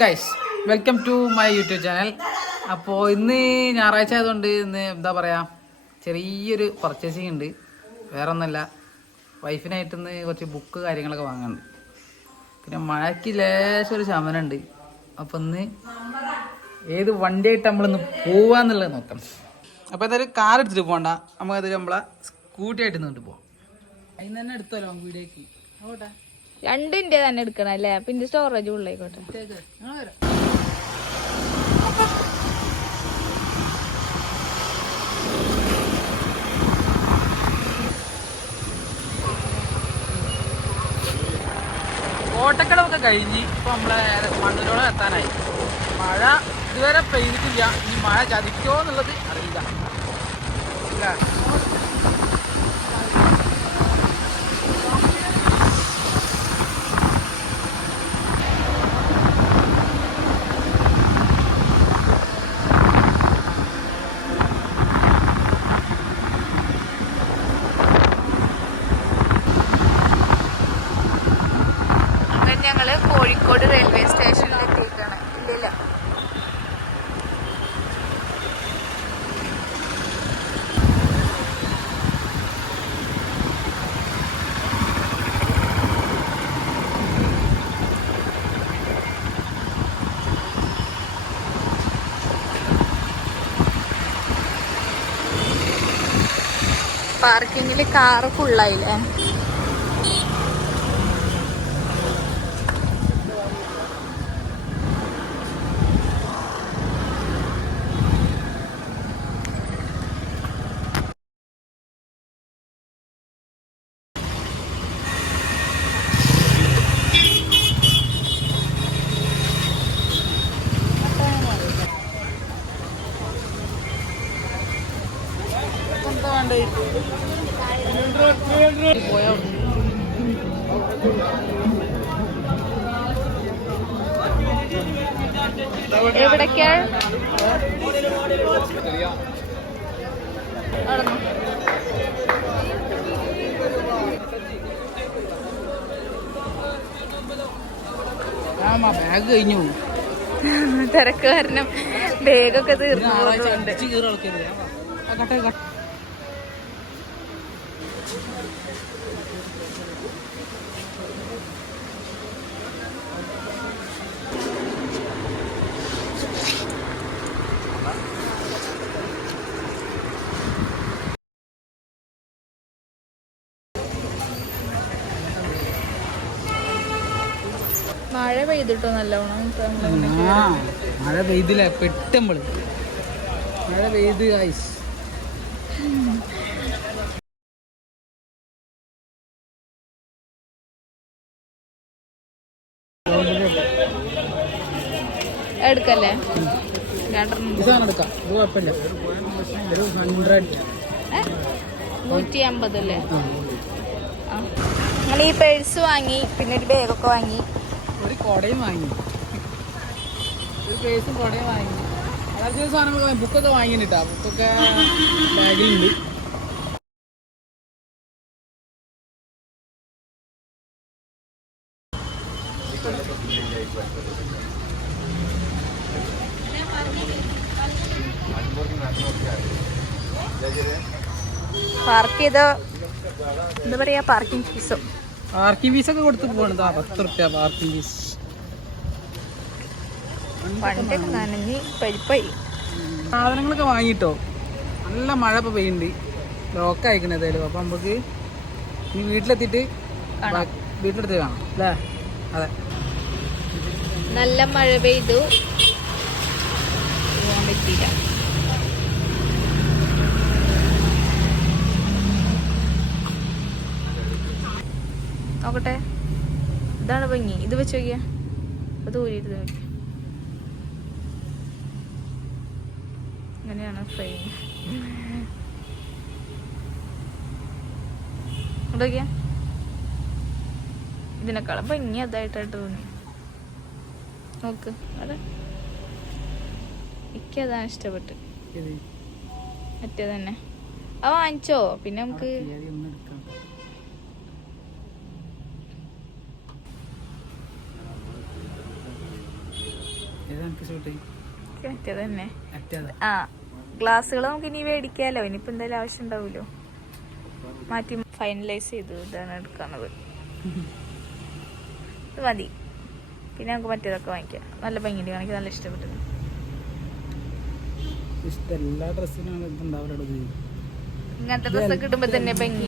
Guys welcome to my YouTube channel. അപ്പോൾ ഇന്ന് ഞായറാഴ്ച ആയതുകൊണ്ട് ഇന്ന് എന്താ പറയുക, ചെറിയൊരു പർച്ചേസിങ് ഉണ്ട്. വേറെ ഒന്നല്ല, വൈഫിനായിട്ട് ഇന്ന് കുറച്ച് ബുക്ക് കാര്യങ്ങളൊക്കെ വാങ്ങാനുണ്ട്. പിന്നെ മഴയ്ക്ക് ലേശം ഒരു ശമനമുണ്ട്. അപ്പം ഇന്ന് ഏത് വണ്ടിയായിട്ട് നമ്മളിന്ന് പോവാന്നുള്ളത് നോക്കണം. അപ്പോൾ എന്തായാലും കാർ എടുത്തിട്ട് പോകണ്ട, നമുക്കത് നമ്മളെ സ്കൂട്ടി ആയിട്ട് നിന്നിട്ട് പോവാം. അതിന് തന്നെ എടുത്തല്ലോ വീഡിയോക്ക്. ഓട്ടെ രണ്ടിന്റെ തന്നെ എടുക്കണം അല്ലേ? പിന്നെ സ്റ്റോറേജ് ഉള്ളായിക്കോട്ടെ. കോട്ടക്കടമൊക്കെ കഴിഞ്ഞ് ഇപ്പൊ നമ്മളെ മണ്ണൂരോളം എത്താനായി. മഴ ഇതുവരെ പെയ്തിട്ടില്ല. ഈ മഴ ചതിക്കോ എന്നുള്ളത് അറിയില്ല. ഞങ്ങള് കോഴിക്കോട് റെയിൽവേ സ്റ്റേഷനിൽ എത്തിയിട്ടാണ്. ഇല്ല പാർക്കിങ്ങില് കാറ് ഫുള്ളായില്ലേ? എവിടേക്കാ? ബാഗ് കഴിഞ്ഞു, തിരക്ക് കാരണം ബാഗൊക്കെ തീർന്നു. മഴ പെയ്തിട്ടോ നല്ലോണം. മഴ പെയ്തില്ല, പെട്ടമ്പള് മഴ പെയ്ത് ഐസ്. എടുക്കല്ലേ? എടുക്കാം, ഇത് കുഴപ്പമില്ല. ഒരു 150 അല്ലേ? നിങ്ങൾ ഈ പേഴ്സ് വാങ്ങി, പിന്നെ ഒരു ബാഗൊക്കെ വാങ്ങി, ഒരു കുടയും വാങ്ങി, ഒരു പേഴ്സും കുടയും വാങ്ങി. അതായത് സാധനങ്ങളൊക്കെ ബുക്കൊക്കെ വാങ്ങിയിട്ടാ. ബുക്കൊക്കെ ബാഗിലുണ്ട്. പാർക്ക് ചെയ്ത എന്താ പറയാ, പാർക്കിംഗ് ഫീസൊക്കെ കൊടുത്ത് പോകണത് 10 റുപ്യ പാർക്കിംഗ് ഫീസ്. പണ്ടൊക്കെ നനഞ്ഞ് പരിപ്പായി. സാധനങ്ങളൊക്കെ വാങ്ങിട്ടോ. നല്ല മഴ ഇപ്പൊ പെയ്യുന്നുണ്ട്, ലോക്ക് അയക്കണ ഏതായാലും. അപ്പൊ നമുക്ക് ഈ വീട്ടിലെത്തിയിട്ട് വീട്ടിലെടുത്ത് കാണാം അല്ലേ? അതെ, നല്ല മഴ പെയ്തു, പോകാൻ പറ്റിയില്ല. നോക്കട്ടെ, ഇതാണ് ഭംഗി. ഇത് വെച്ച് നോക്കിയാ, അത് ഊരിയിട്ട് നോക്കിയ അങ്ങനെയാണ് ഫ്രെയിം. നോക്കിയാ, ഇതിനേക്കാളും ഭംഗി അതായിട്ടായിട്ട് തോന്നി. നോക്ക്, അതെ, എനിക്കതാണ് ഇഷ്ടപ്പെട്ട്. മറ്റേ തന്നെ അത് വാങ്ങിച്ചോ? പിന്നെ നമുക്ക് ഏതാ എനിക്ക് ഷൂട്ട് മറ്റേത് തന്നെ. അറ്റേതാ? ആ ഗ്ലാസ്സുകൾ നമുക്ക് ഇനി മേടിക്കാമല്ലോ, ഇനിയിപ്പോൾ എന്തായാലും ആവശ്യം ഉണ്ടാവുമല്ലോ. മാറ്റി ഫൈനലൈസ് ചെയ്തു. ഇതാണ് എടുക്കുന്നത്. ഇത് മതി. പിന്നെ നമുക്ക് മറ്റേതൊക്കെ വാങ്ങിക്കാം. നല്ല ഭംഗിയുണ്ട്, എനിക്ക് നല്ല ഇഷ്ടപ്പെട്ടത്. ഇഷ്ടം എല്ലാ ഡ്രസ്സിനും ഇതുണ്ടാവില്ല. ഇങ്ങനത്തെ ഡ്രസ്സൊക്കെ ഇടുമ്പോൾ തന്നെ ഭംഗി.